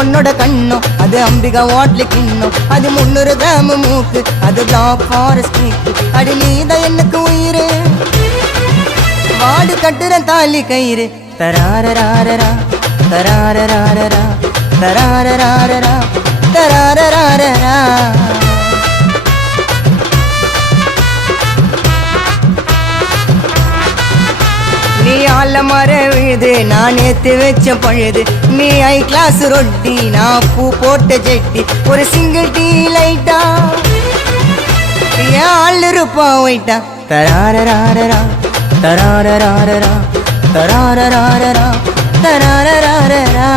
உன்னோட கண்ணும் அது அம்பிகா வாட்லி கிண்ணும் அது 300 கிராம் மூக்கு அது பிளாக் ஃபாரஸ்ட் கேக்கு அடி நீதான் எனக்கு உயிரு வாடு கட்டுற தாலி கயிறு தராரராரரா தராரராரரா தராரராரரா தராரராரரா நீ ஆல மர விழுது நான் நேத்து வச்ச பழுது நீ ஐ கிளாஸ் ரொட்டி நான் பூ போட்ட ஜெட்டி ஒரு சிங்கிள் டீ லைட்டா ஏன் ஆள் இருப்பா ஒயிட்டா தராரராரரா தராரராரரா தராரராரரா தராரராரரா